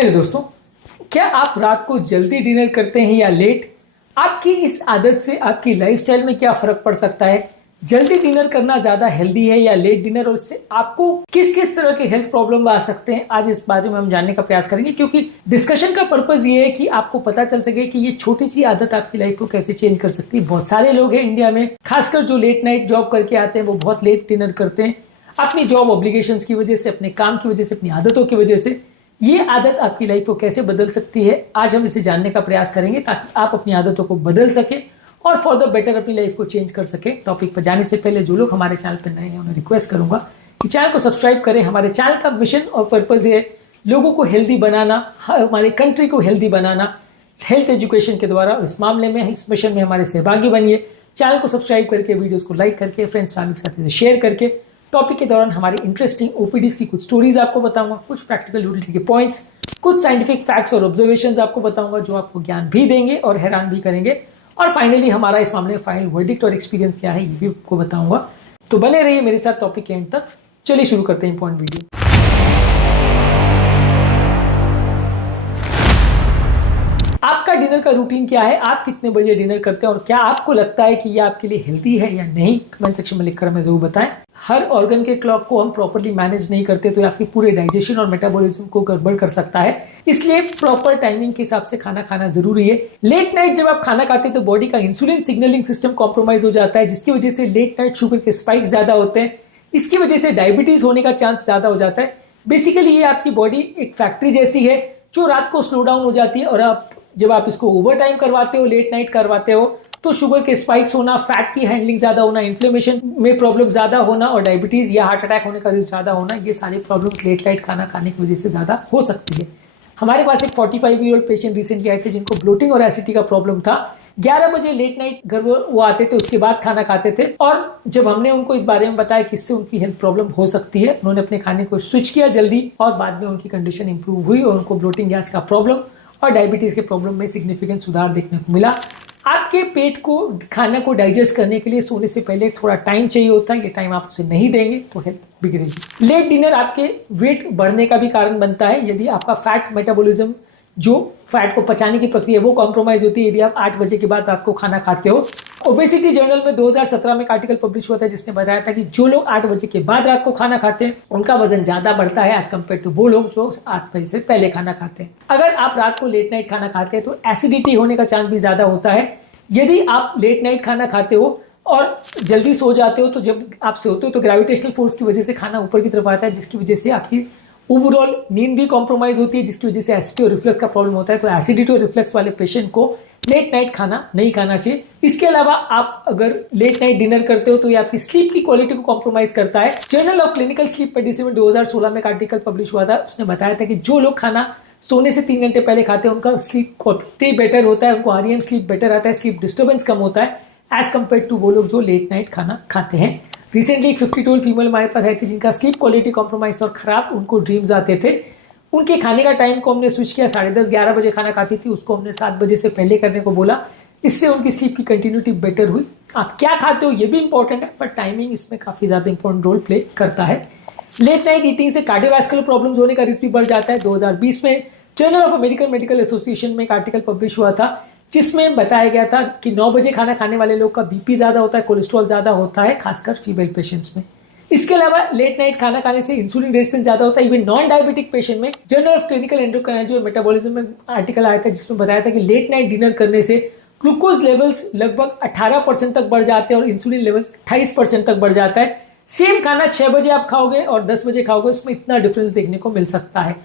Hello दोस्तों, क्या आप रात को जल्दी डिनर करते हैं या लेट? आपकी इस आदत से आपकी लाइफस्टाइल में क्या फर्क पड़ सकता है? जल्दी डिनर करना ज्यादा हेल्दी है या लेट डिनर, और इससे आपको किस किस तरह के हेल्थ प्रॉब्लम आ सकते हैं, आज इस बारे में हम जानने का प्रयास करेंगे। क्योंकि डिस्कशन का पर्पज ये है कि आपको पता चल सके कि ये छोटी सी आदत आपकी लाइफ को कैसे चेंज कर सकती है। बहुत सारे लोग हैं इंडिया में, खासकर जो लेट नाइट जॉब करके आते हैं, वो बहुत लेट डिनर करते हैं अपनी जॉब ऑब्लिगेशंस की वजह से, अपने काम की वजह से, अपनी आदतों की वजह से। ये आदत आपकी लाइफ को कैसे बदल सकती है, आज हम इसे जानने का प्रयास करेंगे ताकि आप अपनी आदतों को बदल सके और फॉर द बेटर अपनी लाइफ को चेंज कर सके। टॉपिक पर जाने से पहले जो लोग हमारे चैनल पर नए हैं उन्हें रिक्वेस्ट करूंगा कि चैनल को सब्सक्राइब करें। हमारे चैनल का मिशन और पर्पज है लोगों को हेल्दी बनाना, हमारे कंट्री को हेल्दी बनाना हेल्थ एजुकेशन के द्वारा। इस मामले में, इस मिशन में हमारे सहभागी बनिए। चैनल को सब्सक्राइब करके, वीडियोस को लाइक करके, फ्रेंड्स फैमिली के साथ इसे शेयर करके। टॉपिक के दौरान हमारी इंटरेस्टिंग ओपीडीज की कुछ स्टोरीज आपको बताऊंगा, कुछ प्रैक्टिकल यूटिलिटी के पॉइंट्स, कुछ साइंटिफिक फैक्ट्स और ऑब्जर्वेशंस आपको बताऊंगा जो आपको ज्ञान भी देंगे और हैरान भी करेंगे। और फाइनली हमारा इस मामले में फाइनल वर्डिक्ट और एक्सपीरियंस क्या है ये भी आपको बताऊंगा। तो बने रहिए मेरे साथ टॉपिक के एंड तक। चलिए शुरू करते हैं इंपॉर्टेंट वीडियो। आपका डिनर का रूटीन क्या है? आप कितने बजे डिनर करते हैं और क्या आपको लगता है कि यह आपके लिए हेल्दी है या नहीं? कमेंट सेक्शन में लिखकर हमें जरूर बताएं। हर ऑर्गन के क्लॉक को हम प्रॉपर्ली मैनेज नहीं करते तो आपके पूरे डाइजेशन और मेटाबॉलिज्म को गड़बड़ कर सकता है। इसलिए प्रॉपर टाइमिंग के हिसाब से खाना खाना जरूरी है। लेट नाइट जब आप खाना खाते हैं तो बॉडी का इंसुलिन सिग्नलिंग सिस्टम कॉम्प्रोमाइज हो जाता है, जिसकी वजह से लेट नाइट शुगर के स्पाइक ज्यादा होते हैं। इसकी वजह से डायबिटीज होने का चांस ज्यादा हो जाता है। बेसिकली ये आपकी बॉडी एक फैक्ट्री जैसी है जो रात को स्लो डाउन हो जाती है, और जब आप इसको ओवर टाइम करवाते हो, लेट नाइट करवाते हो, तो शुगर के स्पाइक्स होना, फैट की हैंडलिंग ज्यादा होना, इन्फ्लेमेशन में प्रॉब्लम ज्यादा होना और डायबिटीज या हार्ट अटैक होने का रिस्क ज्यादा होना, ये सारे प्रॉब्लम्स लेट नाइट खाना खाने की वजह से ज्यादा हो सकती है। हमारे पास एक 45 ईयर ओल्ड पेशेंट रिसेंटली आए थे जिनको ब्लोटिंग और एसिडिटी का प्रॉब्लम था। 11 बजे लेट नाइट घर वो आते थे, उसके बाद खाना खाते थे, और जब हमने उनको इस बारे में बताया कि इससे उनकी हेल्थ प्रॉब्लम हो सकती है, उन्होंने अपने खाने को स्विच किया जल्दी और बाद में उनकी कंडीशन इंप्रूव हुई और उनको ब्लोटिंग, गैस का प्रॉब्लम और डायबिटीज के प्रॉब्लम में सिग्निफिकेंट सुधार देखने को मिला। आपके पेट को खाना को डाइजेस्ट करने के लिए सोने से पहले थोड़ा टाइम चाहिए होता है। ये टाइम आप उसे नहीं देंगे तो हेल्थ बिगड़ेगी। लेट डिनर आपके वेट बढ़ने का भी कारण बनता है। यदि आपका फैट मेटाबॉलिज्म, जो फैट को पचाने की प्रक्रिया, वो कॉम्प्रोमाइज होती है यदि आप 8 बजे के बाद रात को खाना खाते हो। ओबेसिटी जर्नल में 2017 में एक आर्टिकल पब्लिश हुआ था जिसने बताया था कि जो लोग 8 बजे के बाद रात को खाना खाते हैं उनका वजन ज्यादा बढ़ता है एज कम्पेयर टू वो लोग जो 8 बजे से पहले खाना खाते हैं। अगर आप रात को लेट नाइट खाना खाते हैं तो एसिडिटी होने का चांस भी ज्यादा होता है। यदि आप लेट नाइट खाना खाते हो और जल्दी सो जाते हो तो जब आप सोते हो तो ग्रेविटेशनल फोर्स की वजह से खाना ऊपर की तरफ आता है, जिसकी वजह से आपकी ओवरऑल नींद भी कॉम्प्रोमाइज होती है, जिसकी वजह से एसिडिटी और रिफ्लक्स का प्रॉब्लम होता है। तो एसिडिटी और रिफ्लक्स वाले पेशेंट को लेट नाइट खाना नहीं खाना चाहिए। इसके अलावा आप अगर लेट नाइट डिनर करते हो तो ये आपकी स्लीप की क्वालिटी को कॉम्प्रोमाइज करता है। Journal of clinical sleep medicine में 2016 में एक आर्टिकल पब्लिश हुआ था, उसने बताया था कि जो लोग खाना सोने से 3 घंटे पहले खाते हैं उनका स्लीप क्वालिटी बेटर होता है, उनको REM स्लीप बेटर आता है, स्लीप डिस्टर्बेंस कम होता है एज कम्पेयर टू वो लोग जो लेट नाइट खाना खाते हैं। रिसेंटली एक 52 फीमेल हमारे पास आई थी जिनका स्लीप क्वालिटी कॉम्प्रोमाइज था और खराब उनको ड्रीम्स आते थे। उनके खाने का टाइम को हमने स्विच किया, 10:30-11 बजे खाना खाती थी, उसको हमने 7 बजे से पहले करने को बोला। इससे उनकी स्लीप की कंटिन्यूटी बेटर हुई। आप क्या खाते हो ये भी इंपॉर्टेंट है, पर टाइमिंग इसमें काफी ज्यादा इंपॉर्टेंट रोल प्ले करता है। लेट नाइट ईटिंग से कार्डियोवैस्कुलर प्रॉब्लम्स होने का रिस्क भी बढ़ जाता है। 2020 में journal of American medical association में एक आर्टिकल पब्लिश हुआ था जिसमें बताया गया था कि 9 बजे खाना खाने वाले लोग का बीपी ज्यादा होता है, कोलेस्ट्रॉल ज्यादा होता है, खासकर फीमेल पेशेंट्स में। इसके अलावा लेट नाइट खाना खाने से इंसुलिन रेजिस्टेंस ज्यादा होता है इवन नॉन डायबिटिक पेशेंट में। जर्नल ऑफ क्लिनिकल एंडोक्राइनोलॉजी और मेटाबॉलिज्म में आर्टिकल आया था जिसमें बताया था कि लेट नाइट डिनर करने से ग्लूकोज लेवल्स लगभग 18% तक बढ़ जाते हैं और इंसुलिन लेवल्स 28% तक बढ़ जाता है। सेम खाना 6 बजे आप खाओगे और 10 बजे खाओगे, उसमें इतना डिफरेंस देखने को मिल सकता है।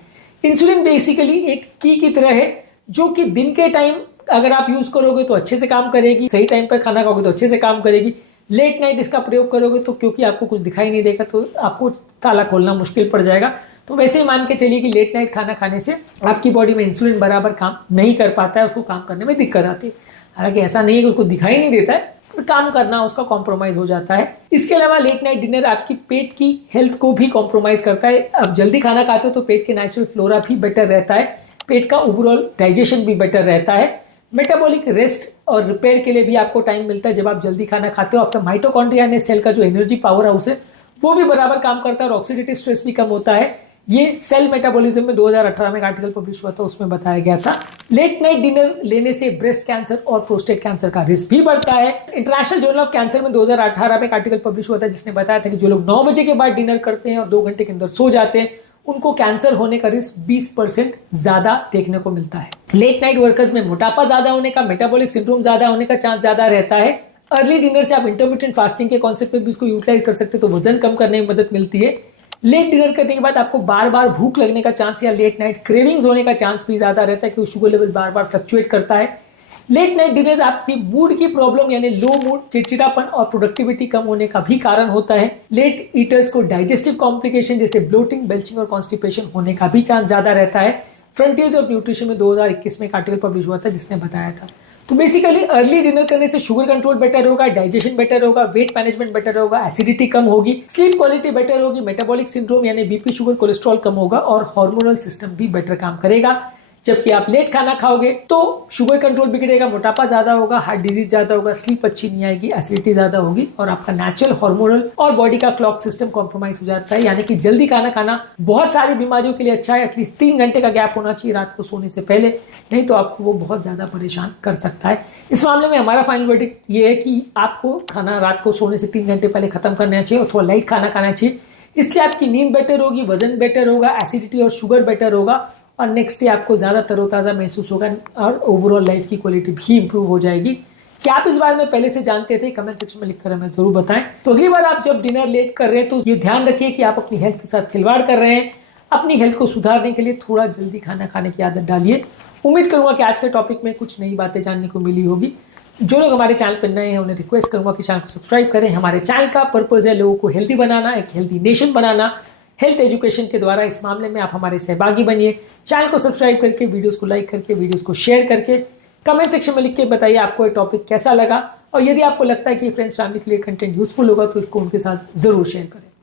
इंसुलिन बेसिकली एक की तरह है जो कि दिन के टाइम अगर आप यूज करोगे तो अच्छे से काम करेगी, सही टाइम पर खाना खाओगे तो अच्छे से काम करेगी। लेट नाइट इसका प्रयोग करोगे तो क्योंकि आपको कुछ दिखाई नहीं देगा तो आपको ताला खोलना मुश्किल पड़ जाएगा। तो वैसे ही मान के चलिए कि लेट नाइट खाना खाने से आपकी बॉडी में इंसुलिन बराबर काम नहीं कर पाता है, उसको काम करने में दिक्कत आती है। हालांकि ऐसा नहीं है कि उसको दिखाई नहीं देता है, पर काम करना उसका कॉम्प्रोमाइज हो जाता है। इसके अलावा लेट नाइट डिनर आपकी पेट की हेल्थ को भी कॉम्प्रोमाइज करता है। अब जल्दी खाना खाते हो तो पेट के नेचुरल फ्लोरा भी बेटर रहता है, पेट का ओवरऑल डाइजेशन भी बेटर रहता है। मेटाबॉलिक रेस्ट और रिपेयर के लिए भी आपको टाइम मिलता है। जब आप जल्दी खाना खाते हो आपका माइटोकॉन्ड्रिया ने सेल का जो एनर्जी पावर हाउस है वो भी बराबर काम करता है और ऑक्सीडेटिव स्ट्रेस भी कम होता है। ये सेल मेटाबॉलिज्म में 2018 में एक आर्टिकल पब्लिश हुआ था, उसमें बताया गया था। लेट नाइट डिनर लेने से ब्रेस्ट कैंसर और प्रोस्टेट कैंसर का रिस्क भी बढ़ता है। इंटरनेशनल जर्नल ऑफ कैंसर में 2018 में एक आर्टिकल पब्लिश हुआ था जिसने बताया था कि जो लोग 9 बजे के बाद डिनर करते हैं और 2 घंटे के अंदर सो जाते हैं, उनको कैंसर होने का रिस्क 20% ज्यादा देखने को मिलता है। लेट नाइट वर्कर्स में मोटापा ज्यादा होने का, मेटाबॉलिक सिंड्रोम ज्यादा होने का चांस ज्यादा रहता है। अर्ली डिनर से आप इंटरमिटेंट फास्टिंग के कॉन्सेप्ट में भी इसको यूटिलाइज कर सकते हो, तो वजन कम करने में मदद मिलती है। लेट डिनर करने के बाद आपको बार बार भूख लगने का चांस या लेट नाइट क्रेविंग्स होने का चांस भी ज्यादा रहता है, क्योंकि शुगर लेवल बार बार फ्लक्चुएट करता है। लेट नाइट डिनर्स आपकी मूड की प्रॉब्लम यानी लो मूड, चिड़चिड़ापन और प्रोडक्टिविटी कम होने का भी कारण होता है। लेट ईटर्स को डाइजेस्टिव कॉम्प्लिकेशन जैसे ब्लोटिंग, बेल्चिंग और कॉन्स्टिपेशन होने का भी चांस ज्यादा रहता है। फ्रंटियर्स ऑफ न्यूट्रिशन में 2021 में एक आर्टिकल पब्लिश हुआ था जिसने बताया था। तो बेसिकली अर्ली डिनर करने से शुगर कंट्रोल बेटर होगा, डाइजेशन बेटर होगा, वेट मैनेजमेंट बेटर होगा, एसिडिटी कम होगी, स्लीप क्वालिटी बेटर होगी, मेटाबॉलिक सिंड्रोम यानी बीपी, शुगर, कोलेस्ट्रॉल कम होगा और हार्मोनल सिस्टम भी बेटर काम करेगा। जबकि आप लेट खाना खाओगे तो शुगर कंट्रोल बिगड़ेगा, मोटापा ज्यादा होगा, हार्ट डिजीज ज्यादा होगा, स्लीप अच्छी नहीं आएगी, एसिडिटी ज्यादा होगी और आपका नेचुरल हार्मोनल और बॉडी का क्लॉक सिस्टम कॉम्प्रोमाइज हो जाता है। यानी कि जल्दी खाना खाना बहुत सारी बीमारियों के लिए अच्छा है। एटलीस्ट 3 घंटे का गैप होना चाहिए रात को सोने से पहले, नहीं तो आपको वो बहुत ज्यादा परेशान कर सकता है। इस मामले में हमारा फाइनल वर्डिक्ट ये है कि आपको खाना रात को सोने से 3 घंटे पहले खत्म करना चाहिए और थोड़ा लाइट खाना खाना चाहिए। इसलिए आपकी नींद बेटर होगी, वजन बेटर होगा, एसिडिटी और शुगर बेटर होगा और नेक्स्ट डे आपको ज्यादा तरोताजा महसूस होगा और ओवरऑल लाइफ की क्वालिटी भी इंप्रूव हो जाएगी। क्या आप इस बारे में पहले से जानते थे? कमेंट सेक्शन में लिखकर हमें जरूर बताएं। तो अगली बार आप जब डिनर लेट कर रहे हैं तो ये ध्यान रखिए कि आप अपनी हेल्थ के साथ खिलवाड़ कर रहे हैं। अपनी हेल्थ को सुधारने के लिए थोड़ा जल्दी खाना खाने की आदत डालिए। उम्मीद करूंगा कि आज के टॉपिक में कुछ नई बातें जानने को मिली होगी। जो लोग हमारे चैनल पर नए हैं उन्हें रिक्वेस्ट करूंगा कि चैनल को सब्सक्राइब करें। हमारे चैनल का पर्पज है लोगों को हेल्दी बनाना, एक हेल्दी नेशन बनाना, हेल्थ एजुकेशन के द्वारा। इस मामले में आप हमारे सहभागी बनिए। चैनल को सब्सक्राइब करके, वीडियोस को लाइक करके, वीडियोस को शेयर करके, कमेंट सेक्शन में लिख के बताइए आपको ये टॉपिक कैसा लगा और यदि आपको लगता है कि फ्रेंड्स फैमिली के लिए कंटेंट यूजफुल होगा तो इसको उनके साथ जरूर शेयर करें।